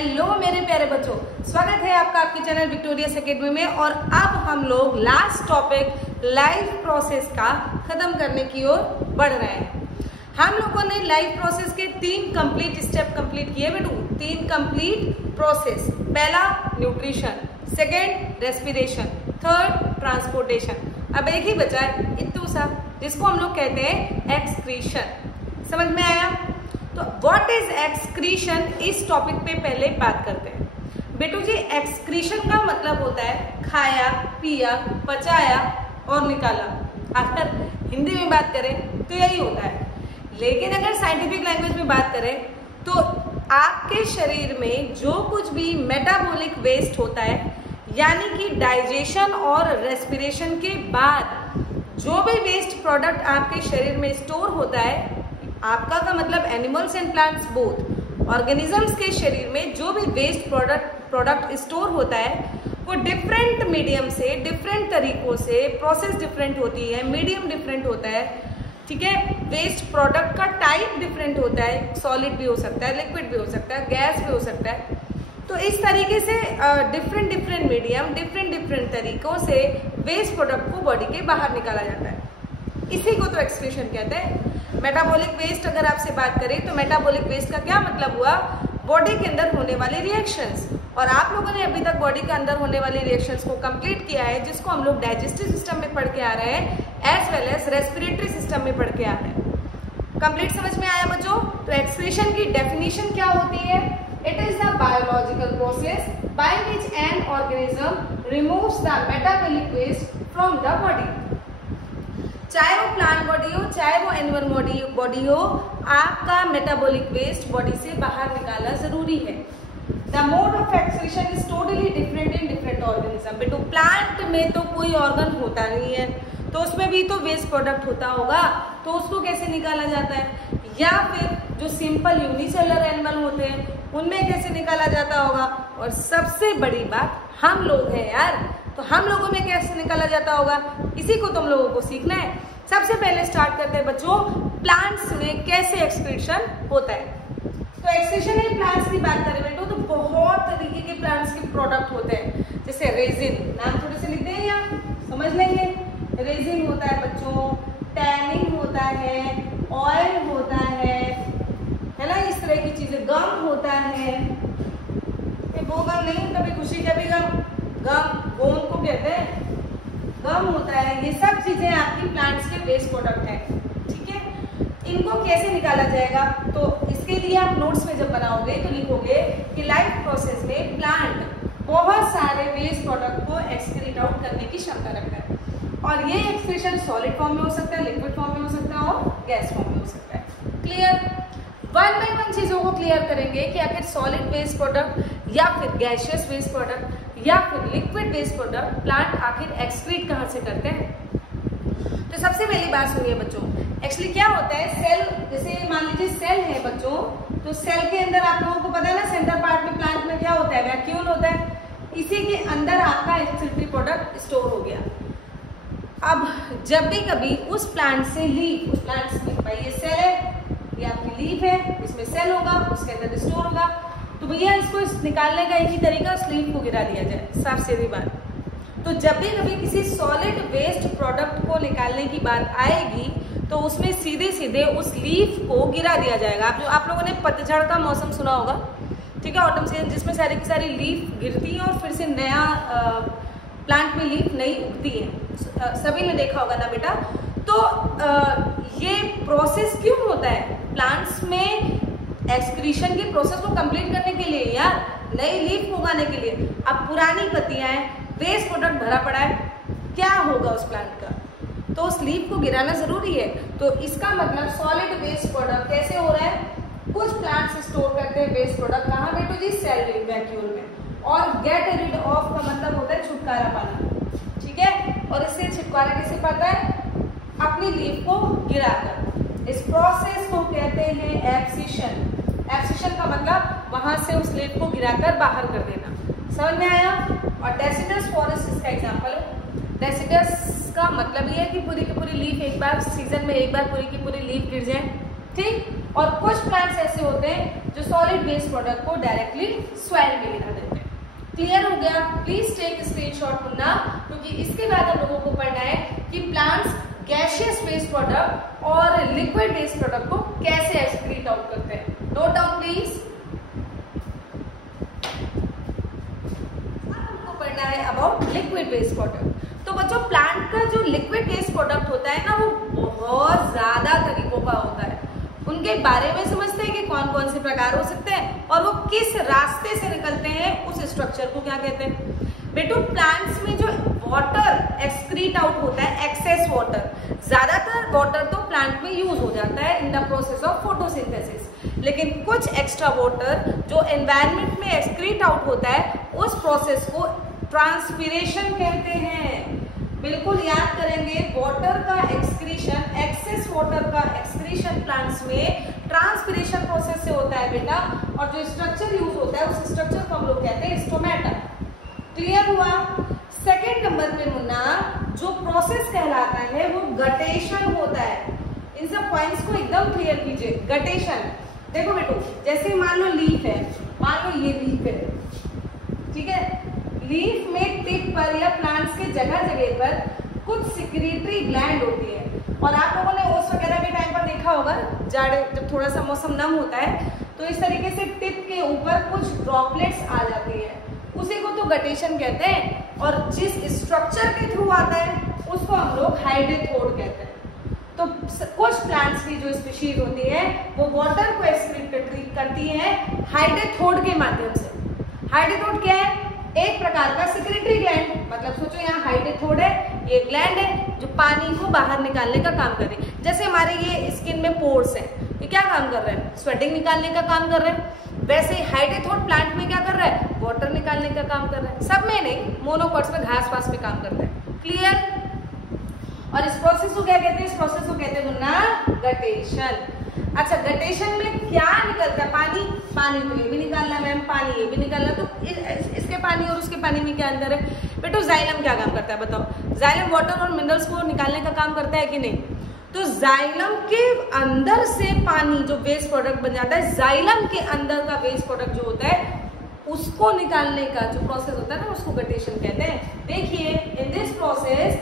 Hello मेरे प्यारे बच्चों, स्वागत है आपका आपके चैनल विक्टोरियस एकेडमी में। और अब हम लोग लास्ट टॉपिक लाइफ प्रोसेस का खत्म करने की ओर बढ़ रहे हैं। हम लोगों ने लाइफ प्रोसेस के 3 कंप्लीट स्टेप कंप्लीट किए बेटू, 3 कंप्लीट प्रोसेस। पहला nutrition, second respiration, third transportation. अब एक ही बचा है इत्तू सा, जिसको हम लोग कहते हैं एक्सक्रीशन। समझ में आया? तो व्हाट इज एक्सक्रीशन, इस टॉपिक पे पहले बात करते हैं। बेटू जी, एक्सक्रीशन का मतलब होता है खाया, पिया, पचाया और निकाला। अगर हिंदी में बात करें तो यही होता है, लेकिन अगर साइंटिफिक लैंग्वेज में बात करें तो आपके शरीर में जो कुछ भी मेटाबॉलिक वेस्ट होता है, यानी कि डाइजेशन और रेस्पिरेशन के बाद जो भी वेस्ट प्रोडक्ट आपके शरीर में स्टोर होता है, आपका का मतलब animals and plants both, organisms के शरीर में जो भी वेस्ट प्रोडक्ट स्टोर होता है वो डिफरेंट मीडियम से, डिफरेंट तरीकों से, प्रोसेस डिफरेंट होती है, मीडियम डिफरेंट होता है, ठीक है। वेस्ट प्रोडक्ट का टाइप डिफरेंट होता है, सॉलिड भी हो सकता है, लिक्विड भी हो सकता है, गैस भी हो सकता है। तो इस तरीके से डिफरेंट मीडियम, डिफरेंट तरीकों से वेस्ट प्रोडक्ट को बॉडी के बाहर निकाला जाता है। इसी को तो एक्सक्रीशन कहते हैं। मेटाबॉलिक वेस्ट अगर आपसे बात करें तो मेटाबॉलिक वेस्ट का क्या मतलब हुआ? बॉडी के अंदर होने वाले रिएक्शंस। और आप लोगों ने अभी तक बॉडी के अंदर होने वाले रिएक्शंस को कंप्लीट किया है, जिसको हम लोग डाइजेस्टिव सिस्टम में पढ़ के आ रहे हैं, as well as respiratory system में पढ़ के आ रहे हैं। कंप्लीट समझ में आया बच्चों? तो एक्सक्रीशन की डेफिनेशन क्या होती है? It is the biological process by which an organism removes the metabolic waste from the body. चाहे वो प्लांट बॉडी हो, चाहे वो एनिमल बॉडी हो, आपका मेटाबॉलिक वेस्ट बॉडी से बाहर निकालना जरूरी है। The mode of excretion is totally different in different organism. बेटो, प्लांट में तो कोई ऑर्गन होता नहीं है, तो उसमें भी तो वेस्ट प्रोडक्ट होता होगा, तो उसको कैसे निकाला जाता है? या फिर जो सिंपल यूनिसेलुलर एनिमल होते हैं उनमें कैसे निकाला जाता होगा? और सबसे बड़ी बात, हम लोग हैं यार, तो हम लोगों में कैसे निकाला जाता होगा? इसी को तुम लोगों को सीखना है। सबसे पहले स्टार्ट करते हैं बच्चों, प्लांट्स में कैसे एक्सक्रीशन होता है। तो एक्सक्रीशन इन प्लांट्स की बात करें बेटो तो बहुत तरीके के प्लांट्स के प्रोडक्ट होते हैं। जैसे रेजिन, नाम थोड़े से लिखते हैं या समझ लेंगे। रेजिन होता है बच्चों, टैनिंग होता है, ऑयल होता है ना, इस तरह की चीजें। गम होता है, वो गम नहीं, कभी खुशी कभी गम गोंद को कहते हैं, गम होता है। ये सब चीजें आपकी प्लांट्स के वेस्ट प्रोडक्ट हैं, ठीक है। इनको कैसे निकाला जाएगा? तो इसके लिए आप नोट्स में जब बनाओगे तो लिखोगे कि लाइफ प्रोसेस में प्लांट बहुत सारे वेस्ट प्रोडक्ट को एक्सक्रीट आउट करने की क्षमता रखता है। और ये एक्सक्रीशन सॉलिड फॉर्म में हो सकता है, लिक्विड फॉर्म में हो सकता है और गैस फॉर्म में हो सकता है। क्लियर? वन बाय वन चीजों को क्लियर करेंगे कि आखिर सॉलिड वेस्ट प्रोडक्ट या फिर गैसियस वेस्ट प्रोडक्ट या फिर लिक्विड वेस्ट प्रोडक्ट प्लांट आखिर एक्सक्रीट कहां से करते हैं। तो सबसे पहली बात सुनिए बच्चों, एक्चुअली क्या होता है, सेल, जैसे मान लीजिए सेल है बच्चों, तो सेल के अंदर आप लोगों को पता है ना, सेंटर पार्ट में प्लांट में क्या होता है? वैक्यूल होता है। इसी के अंदर आपका एक्सक्रीटरी प्रोडक्ट स्टोर हो गया। अब जब भी कभी उस प्लांट से लीफ, उस प्लांट में भाई ये सेल है, ये आपकी लीफ है, इसमें सेल होगा, उसके अंदर स्टोर होगा, तो भैया इसको निकालने का एक ही तरीका, उस लीफ को गिरा दिया जाए, साफ सीधी बात। तो जब भी कभी किसी सॉलिड वेस्ट प्रोडक्ट को निकालने की बात आएगी तो उसमें सीधे सीधे उस लीफ को गिरा दिया जाएगा। आप लोगों ने पतझड़ का मौसम सुना होगा, ठीक है, ऑटम सीजन, जिसमें सारी की सारी लीफ गिरती है और फिर से नया प्लांट में लीफ नई उगती है। सभी ने देखा होगा ना बेटा। तो ये प्रोसेस क्यों होता है? प्लांट्स में एक्सक्रीशन की प्रोसेस को कंप्लीट करने के लिए यार, नई लीफ उगाने के लिए। अब पुरानी पत्तियां हैं, वेस्ट प्रोडक्ट भरा पड़ा है, क्या होगा उस प्लांट का? तो उस लीफ को गिराना जरूरी है। तो इसका मतलब सॉलिड वेस्ट प्रोडक्ट कैसे हो रहा है? कुछ प्लांट्स स्टोर करते हैं वेस्ट प्रोडक्ट कहाँ बेटो जी? सेल वैक्यूल में। और गेट रिड ऑफ का मतलब होता है छुटकारा पाना, ठीक है। और इससे छुटकारा कैसे पाता है? अपनी लीफ को गिराकर। इस प्रोसेस को कहते हैं एब्सिशन। एब्सिशन का मतलब वहां से उस लीफ को गिराकर बाहर कर देना। समझ में आया? और डेसिडस फॉरेस्ट इसका एग्जांपल है। डेसिडस का मतलब ये है कि पूरी की पूरी लीफ एक बार सीजन में एक बार पूरी की पूरी लीफ गिर जाए, ठीक। और कुछ प्लांट्स ऐसे होते हैं जो सॉलिड वेस्ट प्रोडक्ट को डायरेक्टली सॉइल में गिरा देते हैं। क्लियर हो गया? प्लीज टेक स्क्रीनशॉट मुन्ना, क्योंकि इसके बाद हम लोगों को पढ़ना है कि प्लांट्स गैसियस वेस्ट प्रोडक्ट और लिक्विड वेस्ट प्रोडक्ट को कैसे एक्सक्रीट आउट करते हैं। Note down please. हमको पढ़ना है अबाउट लिक्विड वेस्ट प्रोडक्ट। तो बच्चों, प्लांट का जो लिक्विड वेस्ट प्रोडक्ट होता है ना, वो बहुत ज्यादा तरीकों का होता है। उनके बारे में समझते हैं कि कौन कौन से प्रकार हो सकते हैं और वो किस रास्ते से निकलते हैं, उस स्ट्रक्चर को क्या कहते हैं। बेटू, प्लांट्स में जो वाटर एक्सक्रीट आउट होता है, एक्सेस वाटर, ज्यादातर वाटर तो प्लांट में यूज हो जाता है in the process of photosynthesis, लेकिन कुछ एक्स्ट्रा वाटर जो एनवायरमेंट में एक्सक्रीट आउट होता है, उस प्रोसेस को ट्रांसपीरेशन कहते हैं। बिल्कुल याद करेंगे, वाटर का एक्सक्रीशन, एक्सेस वाटर का एक्सक्रीशन प्लांट्स में ट्रांसपीरेशन प्रोसेस से होता है बेटा, और जो स्ट्रक्चर यूज होता है उस स्ट्रक्चर को हम लोग कहते हैं स्टोमेटा। क्लियर हुआ? सेकेंड नंबर पे मुन्ना, जो प्रोसेस कहलाता है वो गटेशन होता है। इन सब पॉइंट्स को एकदम क्लियर कीजिए। गटेशन, देखो बेटू, जैसे मान लो लीफ है, मान लो ये लीफ है, ठीक है। लीफ में टिप पर या प्लांट्स के जगह जगह पर कुछ सिक्रीटरी ग्लैंड होती है, और आप लोगों ने ओस वगैरह के टाइम पर देखा होगा, जाड़े जब थोड़ा सा मौसम नम होता है तो इस तरीके से टिप के ऊपर कुछ ड्रॉपलेट्स आ जाती है, उसी को तो गटेशन कहते हैं। और जिस स्ट्रक्चर के थ्रू आता है उसको हम लोग हाइडेथोड कहते हैं। तो कुछ प्लांट्स की जो स्पीशीज होती है वो वाटर को एक्सक्रीट करती है हाइडेथोड के माध्यम से। हाइडेथोड क्या है? एक प्रकार का सिक्रेटरी ग्लैंड, मतलब सोचो यहाँ हाइडेथोड है, ये ग्लैंड है जो पानी को बाहर निकालने का काम कर रही है। जैसे हमारे ये स्किन में पोर्स है, ये क्या काम कर रहे हैं? स्वेटिंग निकालने का काम कर रहे हैं। वैसे हाइडेथोड प्लांट में क्या कर रहा है? वाटर निकालने का काम कर रहा है। सब में नहीं, मोनोकॉट्स में, घास पास में काम करता है। क्लियर? और इस प्रोसेस को क्या कहते हैं? इस प्रोसेस को कहते हैं ना गटेशन। अच्छा, गटेशन में क्या निकलता है? पानी। पानी तो ये भी निकालना है मैम, पानी ये भी निकालना, तो इसके पानी और उसके पानी में क्या अंतर है? बेटो, जाइलम क्या काम करता है बताओ? जाइलम वाटर और मिनरल्स को निकालने का काम करता है कि नहीं? तो जाइलम के अंदर से पानी जो वेस्ट प्रोडक्ट बन जाता है, जाइलम के अंदर का वेस्ट प्रोडक्ट जो होता है उसको निकालने का जो प्रोसेस होता है ना, उसको गटेशन कहते हैं। देखिए, इन दिस प्रोसेस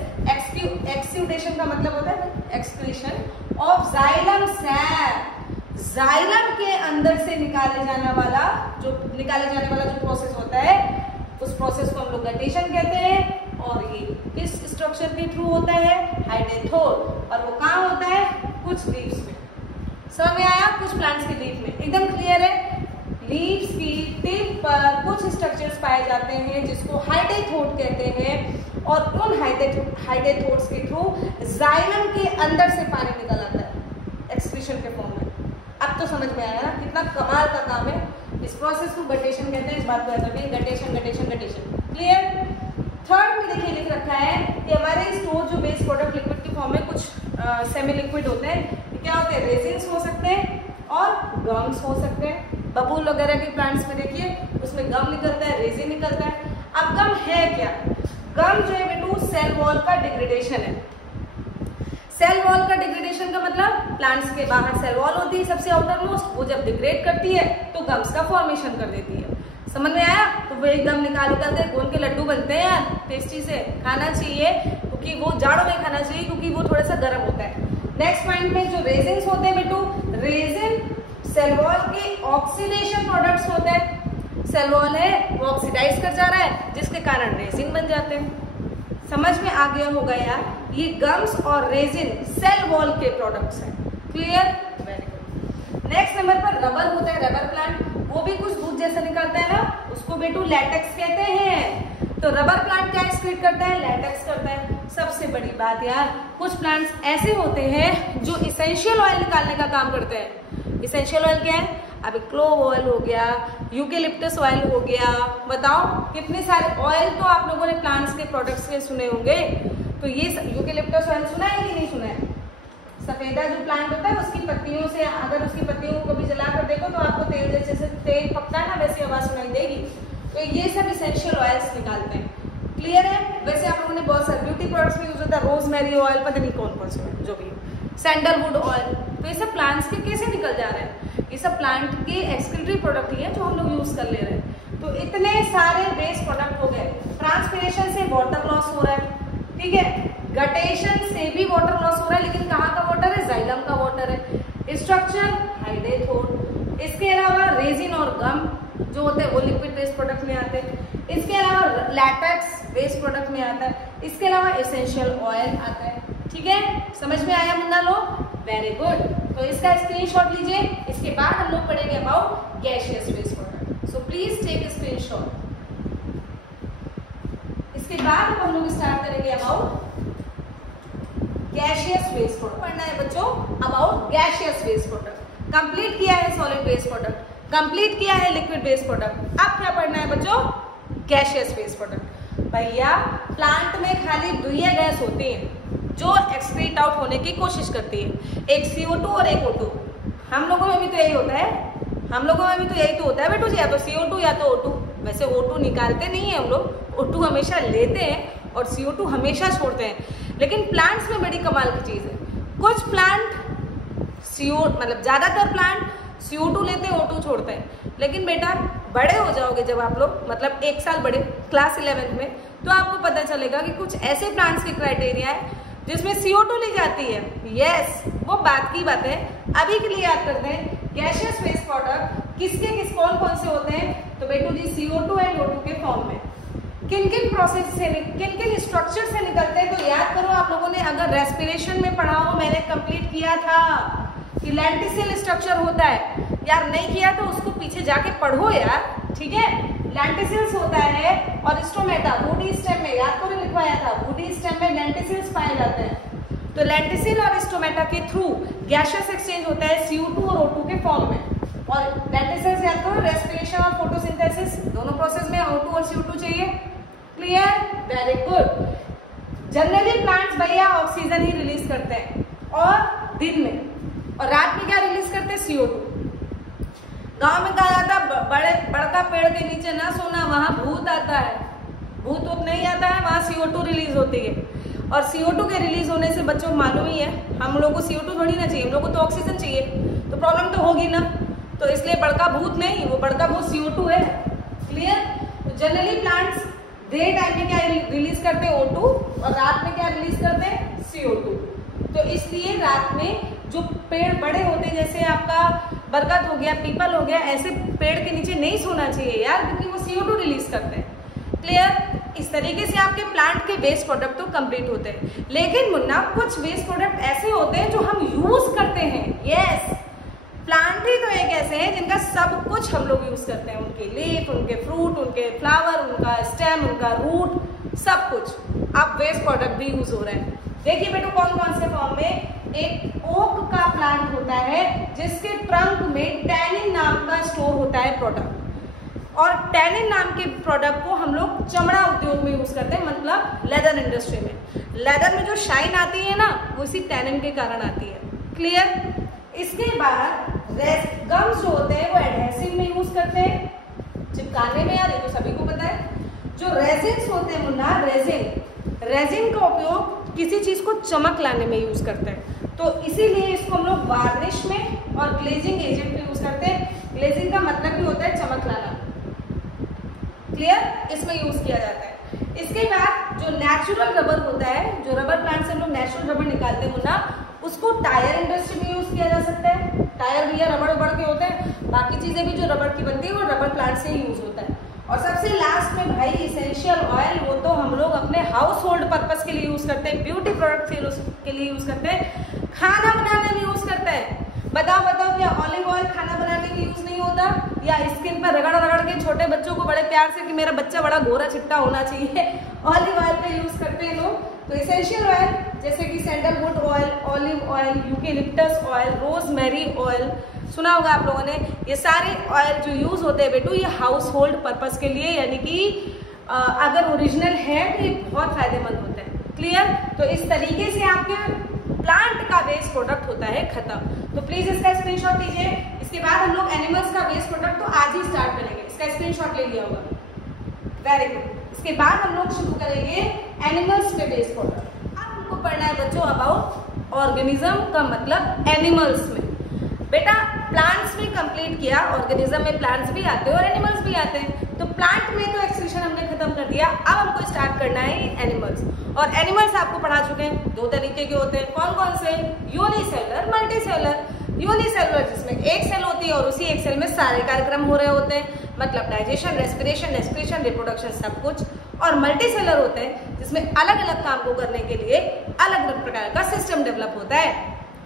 एक्सुडेशन का मतलब होता है excretion of xylem SAP. Xylem के अंदर से निकाले जाने वाला जो प्रोसेस होता है, उस प्रोसेस को हम लोग गटेशन कहते हैं। और ये किस स्ट्रक्चर के थ्रू होता है? हाइडेथोड। और वो कहाँ होता है? कुछ लीव्स में। समझ में आया? कुछ प्लांट्स के लीफ में। एकदम क्लियर है? लीव्स की टिप पर कुछ स्ट्रक्चर्स पाए जाते हैं जिसको हाइडेथोड कहते हैं, और उन हाइडेथोड्स के थ्रू जाइलम के अंदर से पानी निकल आता है एक्सक्रीशन के फॉर्म में। अब तो समझ में आया ना कितना कमाल का काम है। इस प्रोसेस को गटेशन कहते हैं। इस बात को याद रखिए, guttation guttation guttation. Clear? Third में देखिए लिख रखा है कि हमारे स्टोर जो वेस्ट प्रोडक्ट लिक्विड की फॉर्म में कुछ सेमी लिक्विड होते हैं। क्या होते हैं? रेजिन्स हो सकते हैं और गम्स हो सकते हैं। बबूल वगैरह के प्लांट्स में देखिए उसमें गम निकलता है, रेजिन निकलता है। अब गम है क्या? गम जो है बेटू सेल वॉल का डिग्रेडेशन है। सेल वॉल का डिग्रेडेशन का मतलब प्लांट्स के बाहर सेल वॉल होती है सबसे आउटर मोस्ट, वो जब डिग्रेड करती है तो गम्स का फॉर्मेशन कर देती है। समझ में आया? तो वो एकदम निकाल के गोंद के लड्डू बनते हैं यार, टेस्टी से खाना चाहिए, क्योंकि वो जाड़ों में खाना चाहिए क्योंकि वो थोड़ा सा गर्म होता है। नेक्स्ट पॉइंट में जो रेजिन्स होते हैं बेटू, रेजिन सेल वॉल के ऑक्सीडेशन प्रोडक्ट्स होते हैं। सेल वॉल है वो ऑक्सीडाइज कर जा रहा है जिसके कारण रेजिन बन जाते हैं। समझ में आ गया होगा यार? ये गम्स और रेजिन सेल वॉल के प्रोडक्ट्स हैं। Clear? Very good. Next number पर रबर होता है। रबर प्लांट वो भी कुछ दूध जैसा निकलता है ना, उसको बेटू लैटेक्स कहते हैं। तो रबर प्लांट क्या एक्सक्रीट करता है? लैटेक्स करता है। सबसे बड़ी बात यार, कुछ प्लांट्स ऐसे होते हैं जो इसेंशियल ऑयल निकालने का काम करते हैं। इसेंशियल ऑयल क्या है? अभी क्लोव ऑयल हो गया, यूकेलिप्टस ऑयल हो गया, बताओ कितने सारे ऑयल तो आप लोगों ने प्लांट्स के प्रोडक्ट्स के सुने होंगे। तो ये यूकेलिप्टस ऑयल सुना है कि नहीं सुना है? सफेदा जो प्लांट होता है उसकी पत्तियों से, अगर उसकी पत्तियों को भी जला कर देखो तो आपको तेल जैसे तेल पकता है ना, वैसी आवाज सुनाई देगी। तो ये सब इसेंशियल ऑयल्स निकालते हैं। क्लियर है? वैसे आप लोगों ने बहुत सारे ब्यूटी प्रोडक्ट्स में यूज होता है, रोजमेरी ऑयल, पता नहीं कौन कौन से जो भी, सैंडलवुड ऑयल। तो ये सब प्लांट्स के कैसे निकल जा रहे हैं? ये सब प्लांट के एक्सक्रीटरी प्रोडक्ट ही है जो हम लोग यूज कर ले रहे हैं। तो इतने सारे वेस्ट प्रोडक्ट हो गए। ट्रांसपिरेशन से वाटर लॉस हो रहा है, ठीक है, गटेशन से भी वाटर लॉस हो रहा है, लेकिन कहाँ का वाटर है, जाइलम का वाटर है। स्ट्रक्चर हाइड्रेट हो, इसके अलावा रेजिन और गम जो होते हैं वो लिक्विड वेस्ट प्रोडक्ट में आते हैं। इसके अलावा लैटेक्स वेस्ट प्रोडक्ट में आता है। इसके अलावा एसेंशियल ऑयल आता है। ठीक है, समझ में आया मुन्ना लोग? Very good. तो इसका स्क्रीनशॉट लीजिए। इसके बाद हम लोग पढ़ेंगे about gaseous waste product. So please take screenshot. इसके बाद हम लोग स्टार्ट करेंगे अबाउट गैसियस वेस्ट प्रोडक्ट। पढ़ना है बच्चों about gaseous waste product. Complete किया है सॉलिड वेस्ट प्रोडक्ट, कंप्लीट किया है लिक्विड वेस्ट प्रोडक्ट। अब क्या पढ़ना है बच्चों? Gaseous waste product. भैया प्लांट में खाली दो ही गैस होती है जो एक्सक्रीट आउट होने की कोशिश करती है, एक CO2 और एक O2। हम लोगों में भी तो यही होता है, हम लोगों में भी तो यही तो होता है बेटू जी, या तो CO2 या तो O2। वैसे O2 निकालते नहीं है हम लोग, O2 हमेशा लेते हैं और CO2 हमेशा छोड़ते हैं। लेकिन प्लांट्स में बड़ी कमाल की चीज है, कुछ प्लांट मतलब ज्यादातर प्लांट CO2 लेते हैं, O2 छोड़ते हैं। लेकिन बेटा बड़े हो जाओगे जब आप लोग, मतलब एक साल बड़े, क्लास 11th में, तो आपको पता चलेगा कि कुछ ऐसे प्लांट्स की क्राइटेरिया है जिसमें CO2 ली जाती है। यस, वो बात की बात है। अभी के लिए याद करते हैं गैसियस वेस्ट प्रोडक्ट किसके कौन कौन से होते हैं। तो बेटू जी CO2 एंड O2 के फॉर्म में किन किन प्रोसेस से, किन किन स्ट्रक्चर से निकलते हैं। तो याद करो, आप लोगों ने अगर रेस्पिरेशन में पढ़ा हो, मैंने कंप्लीट किया था कि लैंटिसिल स्ट्रक्चर होता है। यार नहीं किया तो उसको पीछे जाके पढ़ो यार, ठीक है। लैंटिसिल्स होता है और स्टोमेटा, वुडी स्टेम में, याद करो लिखवाया था, वुडी स्टेम में लैंटिसिल्स पाए जाते हैं। तो लैंटिसिल और स्टोमेटा के थ्रू गैसियस एक्सचेंज होता है CO2 और O2 के फॉर्म में। और लैंटिसिल्स याद करो, रेस्पिरेशन और फोटोसिंथेसिस दोनों प्रोसेस में O2 और CO2 चाहिए। Clear? Very good. Generally plants भैया ऑक्सीजन ही रिलीज करते हैं और दिन में, और रात में क्या रिलीज करते हैं? CO2। गांव में कहा जाता है बड़का पेड़ के नीचे ना सोना, वहां भूत आता है। भूत नहीं आता है, वहां CO2 रिलीज होती है। और CO2 के रिलीज होने से बच्चों मालूम ही है, हम लोग को CO2 थोड़ी ना चाहिए, हम लोग को तो ऑक्सीजन चाहिए, तो प्रॉब्लम तो होगी ना। तो इसलिए बड़का भूत नहीं, वो बड़का भूत CO2 है। क्लियर? तो जनरली प्लांट्स डे टाइम में क्या रिलीज करते हैं? O2, और रात में क्या रिलीज करते हैं? CO2। तो इसलिए रात में जो पेड़ बड़े होते हैं, जैसे आपका बरगद हो गया, पीपल हो गया, ऐसे पेड़ के नीचे नहीं सोना चाहिए यार, क्योंकि वो CO2 रिलीज करते हैं। क्लियर? इस तरीके से आपके प्लांट के वेस्ट प्रोडक्ट तो कंप्लीट होते हैं। लेकिन मुन्ना कुछ वेस्ट प्रोडक्ट ऐसे होते हैं जो हम यूज करते हैं। यस, प्लांट ही तो एक ऐसे हैं जिनका सब कुछ हम लोग यूज करते हैं, उनके लीफ, उनके फ्रूट, उनके फ्लावर, उनका स्टेम, उनका रूट, सब कुछ अब वेस्ट प्रोडक्ट भी यूज हो रहे हैं। देखिए बेटो कौन कौन से फॉर्म में। एक ओक का प्लांट होता है जिसके ट्रंक में टैनिन नाम का स्टोर होता है प्रोडक्ट, और टैनिन नाम के प्रोडक्ट को हम लोग चमड़ा उद्योग में यूज करते हैं, मतलब लेदर इंडस्ट्री में। लेदर में जो शाइन आती है ना, वो इसी टैनिन के कारण आती है। क्लियर? इसके बाद गम्स जो होते हैं वो एडहेसिव में यूज करते हैं, चिपकाने में, यार ये तो सभी को पता है। जो रेजिन्स होते हैं मुन्ना, रेजिन का उपयोग किसी चीज को चमक लाने में यूज करते हैं, तो इसीलिए इसको हम लोग वार्निश में और ग्लेजिंग एजेंट में यूज करते हैं। ग्लेजिंग का मतलब भी होता है चमक लाना। क्लियर? इसमें यूज किया जाता है। इसके बाद जो नेचुरल रबर होता है, जो रबर प्लांट से हम लोग नेचुरल रबर निकालते हैं मुन्ना, उसको टायर इंडस्ट्री में यूज किया जा सकता है। टायर भैया रबड़ के होते हैं, बाकी चीजें भी जो रबर की बनती है वो रबर प्लांट से ही यूज होता है। और सबसे लास्ट में भाई इसेंशियल ऑयल, वो तो हम लोग अपने हाउस होल्ड पर्पज के लिए यूज करते हैं, ब्यूटी प्रोडक्ट के लिए यूज करते हैं, खाना बनाने में यूज करते हैं। बताओ क्या ऑलिव ऑयल खाना बनाने के यूज नहीं होता? या स्किन पर रगड़ के छोटे बच्चों को बड़े प्यार से कि मेरा बच्चा बड़ा गोरा चिट्टा होना चाहिए, ऑलिव ऑयल का यूज करते हैं लोग। तो इसेंशियल ऑयल जैसे कि sandalwood oil, olive oil, eucalyptus oil, rosemary oil, सुना होगा आप लोगों ने। ये सारे ऑयल जो यूज होते हैं बेटू, ये हाउस होल्ड पर्पज के लिए, यानी कि अगर ओरिजिनल है तो ये बहुत फायदेमंद होते हैं। क्लियर? तो इस तरीके से आपके प्लांट का वेस्ट प्रोडक्ट होता है खत्म। तो प्लीज इसका स्क्रीनशॉट लीजिए। इसके बाद हम लोग एनिमल्स का वेस्ट प्रोडक्ट तो आज ही स्टार्ट करेंगे, इसका स्क्रीनशॉट ले लिया होगा। Very good. इसके बाद हम लोग शुरू करेंगे एनिमल्स में वेस्ट प्रोडक्ट। अब हमको पढ़ना है बच्चों अबाउट ऑर्गेनिज्म का मतलब एनिमल्स में। बेटा प्लांट्स में कंप्लीट किया, ऑर्गेनिज्म में प्लांट्स भी आते हैं और एनिमल्स भी आते हैं। तो प्लांट में तो एक्सक्रीशन हमने खत्म कर दिया, अब हमको स्टार्ट करना है एनिमल्स। और एनिमल्स आपको पढ़ा चुके हैं, 2 तरीके के होते हैं। कौन कौन से? Unicellular, multicellular. यूनिसेलुलर जिसमें एक सेल होती है और उसी एक सेल में सारे कार्यक्रम हो रहे होते हैं, मतलब डाइजेशन, रेस्पिरेशन, एक्सक्रीशन, रिप्रोडक्शन, सब कुछ। और मल्टीसेलुलर होते हैं जिसमें अलग अलग काम को करने के लिए अलग अलग प्रकार का सिस्टम डेवलप होता है।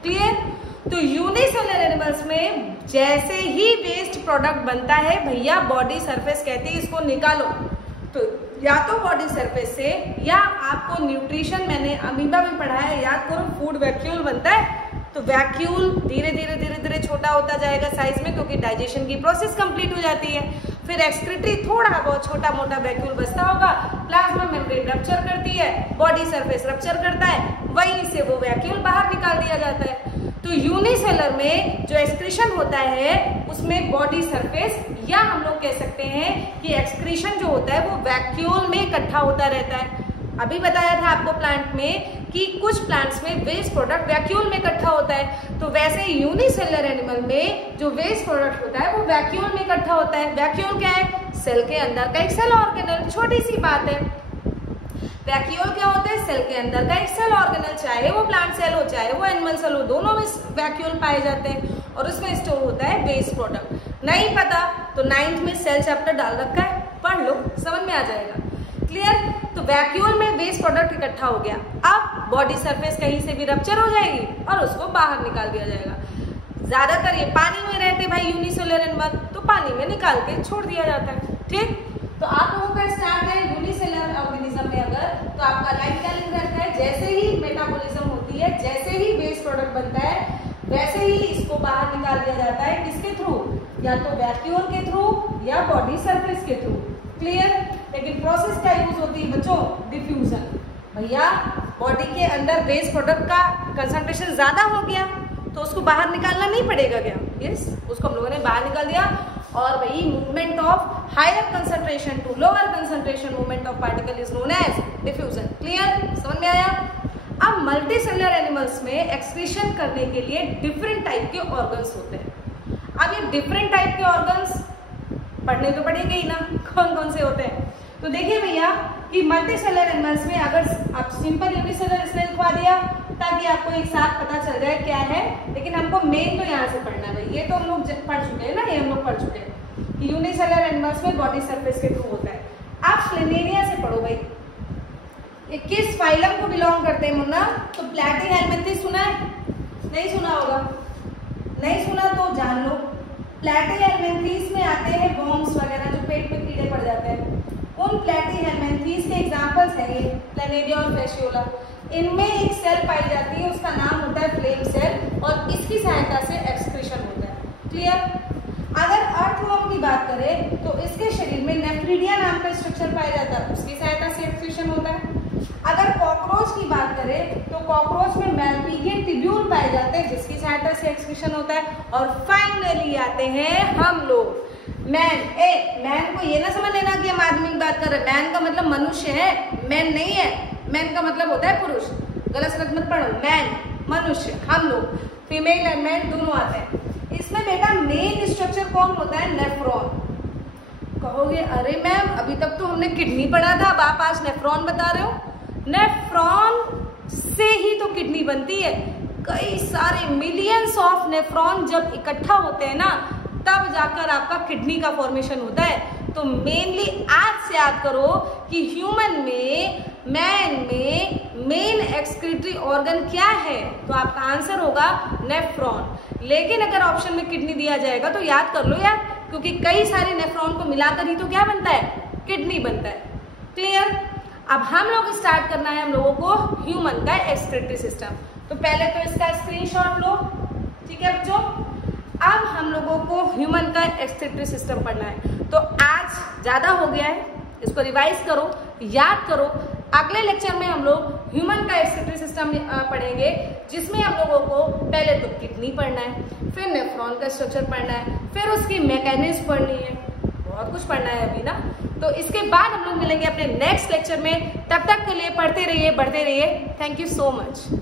क्लियर? तो यूनिसेलुलर एनिमल्स में जैसे ही वेस्ट प्रोडक्ट बनता है भैया, बॉडी सरफेस कहते हैं इसको निकालो। तो या तो बॉडी सरफेस से, या आपको न्यूट्रिशन मैंने अमीबा में पढ़ा है, याद करो, फूड वैक्यूल बनता है। तो वैक्यूल धीरे धीरे छोटा होता जाएगा साइज में, क्योंकि डाइजेशन की प्रोसेस कंप्लीट हो जाती है। फिर एक्सक्रीटरी थोड़ा बहुत छोटा मोटा वैक्यूल बचता होगा, प्लाज्मा मेम्ब्रेन रप्चर करती है, बॉडी सरफेस रप्चर करता है, वहीं से वो वैक्यूल बाहर निकाल दिया जाता है। तो यूनिसेलुलर में जो एक्सक्रीशन होता है उसमें बॉडी सरफेस, या हम लोग कह सकते हैं कि एक्सक्रीशन जो होता है वो वैक्यूल में इकट्ठा होता रहता है। अभी बताया था आपको प्लांट में कि कुछ प्लांट्स में वेस्ट प्रोडक्ट वैक्यूल में इकट्ठा होता है, तो वैसे यूनिसेलुलर एनिमल में जो वेस्ट प्रोडक्ट होता है वो वैक्यूल में इकट्ठा होता है। वैक्यूल क्या है? सेल के अंदर का एक सेल ऑर्गेनल। छोटी सी बात है, वैक्यूल क्या होता है? सेल के अंदर का एक सेल ऑर्गेनल, चाहे वो प्लांट सेल हो चाहे वो एनिमल सेल हो, दोनों में वैक्यूल पाए जाते हैं और उसमें स्टोर होता है वेस्ट प्रोडक्ट। नहीं पता तो 9th में सेल चैप्टर डाल रखा है, पढ़ लो, समझ में आ जाएगा। क्लियर? तो वैक्यूल में वेस्ट प्रोडक्ट इकट्ठा हो गया, अब बॉडी सरफेस कहीं से भी रप्चर हो जाएगी और उसको बाहर निकाल दिया जाएगा। ज्यादातर ये पानी में रहते भाई यूनिसेलुलर एनिमल, तो पानी में निकाल के छोड़ दिया जाता है। ठीक, तो आप लोगों का स्टार्ट है यूनिसेलुलर ऑर्गेनिज्म में अगर, तो आपका लाइफ क्या लिख रखा है? जैसे ही मेटाबॉलिज्म होती है, जैसे ही वेस्ट प्रोडक्ट बनता है, वैसे ही इसको बाहर निकाल दिया जाता है। किसके थ्रू? या तो वैक्यूल के थ्रू या बॉडी सरफेस के थ्रू। क्लियर? लेकिन प्रोसेस क्या यूज होती है बच्चों? डिफ्यूजन। भैया बॉडी के अंदर वेस्ट प्रोडक्ट का कंसंट्रेशन ज्यादा हो गया तो उसको बाहर निकालना नहीं पड़ेगा क्या? यस, उसको हम लोगों ने बाहर निकाल दिया। और भाई movement of higher concentration to lower concentration movement of particle is known as diffusion. Clear? समझ में आया? अब मल्टीसेलुलर एनिमल्स में एक्सक्रीशन करने के लिए डिफरेंट टाइप के ऑर्गन्स होते हैं। अब ये डिफरेंट टाइप के ऑर्गन्स पढ़ने तो पड़ेंगे ही ना, कौन कौन से होते हैं। तो देखिए भैया कि मल्टीसेलुलर एनिमल्स में अगर आप सिंपल यूनिसेलुलर इसलिए लिखवा दिया ताकि आपको एक साथ पता चल जाए क्या है, लेकिन हमको मेन तो यहाँ से पढ़ना है भाई। ये तो हम लोग पढ़ चुके हैं ना, ये हम लोग पढ़ चुके हैं कि यूनिसेलुलर एनिमल्स में बॉडी सरफेस के थ्रू होता है। आप स्लेनेरिया से पढ़ो भाई, ये किस फाइलम को बिलोंग करते हैं मुन्ना? तो प्लैटीहेलमिन्थेस सुना है? नहीं सुना होगा, नहीं सुना तो जान लो। प्लैटीहेलमिन्थेस में आते हैं वर्म्स वगैरह जो पेट में कीड़े पड़ जाते हैं। उन प्लैटीहेलमिन्थेस के एग्जांपल्स हैं ये प्लैनेडिया और फैसियोला। इनमें एक सेल पाई जाती है, उसका नाम होता है फ्लेम सेल, और इसकी सहायता से एक्सक्रीशन होता है। क्लियर? अगर अर्थवर्म की बात करें तो इसके शरीर में नेफ्रिडिया नाम का स्ट्रक्चर पाया जाता है, उसकी सहायता से एक्सक्रीशन होता है। अगर कॉकरोच की बात करें तो कॉकरोच में मैलपीजियन ट्यूब्यूल पाए जाते हैं, जिसकी सहायता से एक्सक्रीशन होता है। और फाइनली आते हैं हम लोग मैन। मैन को ये ना समझ लेना कि हम आदमी की बात कर रहे हैं, मैन का मतलब मनुष्य है, मैन नहीं है। मैन का मतलब होता है पुरुष, गलत सलत मत पढ़ो। मैन मनुष्य, हम लोग फीमेल एंड मैन दोनों आते हैं। इसमें बेटा मेन स्ट्रक्चर कौन होता है? नेफ्रॉन। कहोगे अरे मैम अभी तक तो हमने किडनी पढ़ा था, अब आप आज नेफ्रॉन बता रहे हो। नेफ्रॉन से ही तो किडनी बनती है। कई सारे मिलियंस ऑफ नेफ्रॉन जब इकट्ठा होते हैं ना, तब जाकर आपका किडनी का फॉर्मेशन होता है। तो मेनली आज से याद करो कि ह्यूमन में, मैन में मेन एक्सक्रीटरी ऑर्गन क्या है? तो आपका आंसर होगा नेफ्रॉन। लेकिन अगर ऑप्शन में किडनी दिया जाएगा तो याद कर लो यार, क्योंकि कई सारे नेफ्रॉन को मिलाकर ही तो क्या बनता है? किडनी बनता है। क्लियर? अब हम लोग स्टार्ट करना है हम लोगों को ह्यूमन का एक्सक्रीटरी सिस्टम। तो पहले तो इसका स्क्रीनशॉट लो, ठीक है बच्चों। अब हम लोगों को ह्यूमन का एक्सक्रीटरी सिस्टम पढ़ना है। तो आज ज्यादा हो गया है, इसको रिवाइज करो, याद करो। अगले लेक्चर में हम लोग ह्यूमन का एक्सक्रीटरी सिस्टम पढ़ेंगे, जिसमें हम लोगों को पहले तो किडनी पढ़ना है, फिर नेफ्रॉन का स्ट्रक्चर पढ़ना है, फिर उसकी मैकेनिज्म पढ़नी है, बहुत कुछ पढ़ना है अभी ना। तो इसके बाद हम लोग मिलेंगे अपने नेक्स्ट लेक्चर में। तब तक के लिए पढ़ते रहिए, बढ़ते रहिए। Thank you so much.